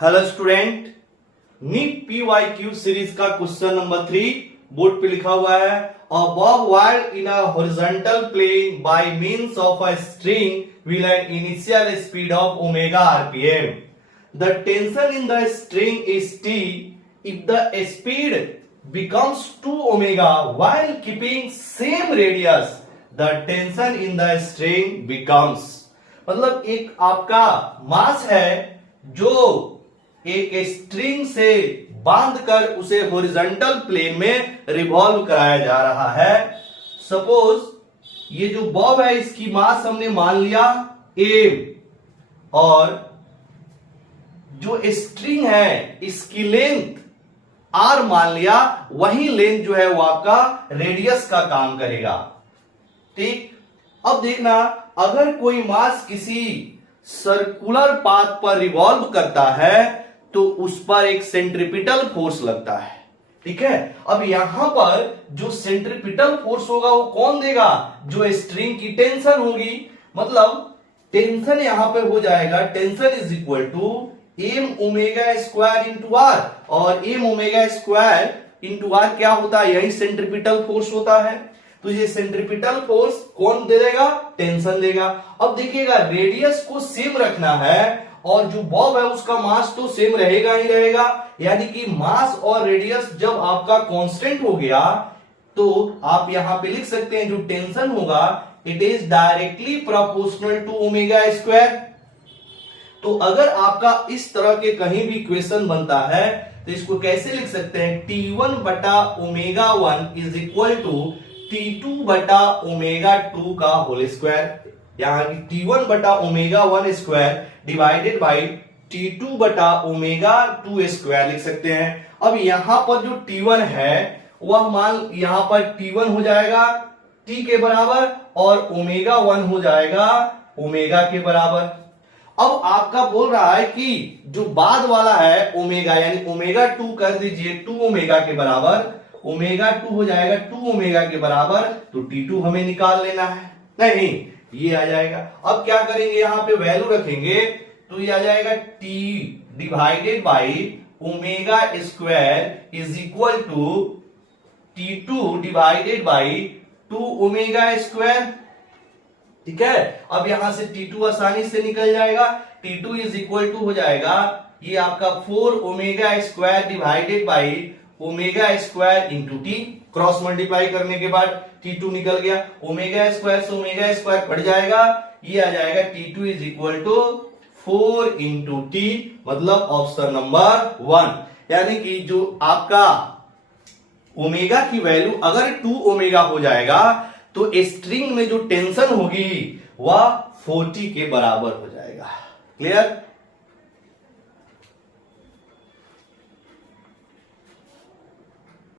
Hello student, NEET PYQ series का question number 3 board पे लिखा हुआ है। A bob wired in a horizontal plane by means of a string will an initial speed of omega rpm. The tension in the string is T. If the speed becomes 2 omega while keeping same radius, the tension in the string becomes, मतलब एक आपका मास है जो एक string से बांधकर उसे horizontal plane में रिवॉल्व कराया जा रहा है। सपोज ये जो बॉब है इसकी मास हमने मान लिया m और जो स्ट्रिंग है इसकी लेंथ r मान लिया। वही लेंथ जो है वो आपका रेडियस का काम करेगा। ठीक, अब देखना, अगर कोई मास किसी सर्कुलर पाथ पर रिवॉल्व करता है तो उस पर एक सेंट्रीपिटल फोर्स लगता है। ठीक है, अब यहां पर जो सेंट्रीपिटल फोर्स होगा वो कौन देगा? जो स्ट्रिंग की टेंशन होगी। मतलब टेंशन यहां पे हो जाएगा, tension is equal to M omega square into R, और M omega square into R क्या होता है? यही सेंट्रीपिटल फोर्स होता है। तो ये सेंट्रीपिटल फोर्स कौन दे देगा? टेंशन देगा। अब देखिएगा, रेडियस को सेम रखना है और जो बॉब है उसका मास तो सेम रहेगा ही रहेगा। यानी कि मास और रेडियस जब आपका कांस्टेंट हो गया तो आप यहां पे लिख सकते हैं जो टेंशन होगा it is directly proportional to omega square. तो अगर आपका इस तरह के कहीं भी क्वेश्चन बनता है तो इसको कैसे लिख सकते हैं? T1 बटा omega 1 is equal to T2 बटा ओमेगा 2 का होल स्क्वायर। यहां T1 बटा omega 1 square divided by T2 बटा ओमेगा 2 स्क्वायर लिख सकते हैं। अब यहां पर जो T1 है वह मान यहां पर T1 हो जाएगा T के बराबर और ओमेगा 1 हो जाएगा ओमेगा के बराबर। अब आपका बोल रहा है कि जो बाद वाला है ओमेगा, यानी ओमेगा 2 कर दीजिए 2 ओमेगा के बराबर, ओमेगा 2 हो जाएगा 2 ओमेगा के बराबर, तो T2 हमें निकाल लेना है। नहीं, ये आ जाएगा। अब क्या करेंगे, यहां पे वैल्यू रखेंगे तो ये आ जाएगा T divided by omega square is equal to T2 divided by 2 omega square. ठीक है, अब यहां से T2 आसानी से निकल जाएगा। T2 इज इक्वल टू हो जाएगा ये आपका 4 omega square divided by omega square into T. Cross multiply करने के बाद T2 निकल गया, ओमेगा स्क्वायर से ओमेगा स्क्वायर कट जाएगा, ये आ जाएगा T2 is equal to 4 into T, मतलब ऑप्शन नंबर 1। यानी कि जो आपका ओमेगा की वैल्यू अगर 2 ओमेगा हो जाएगा तो स्ट्रिंग में जो टेंशन होगी वह 40 के बराबर हो जाएगा। क्लियर?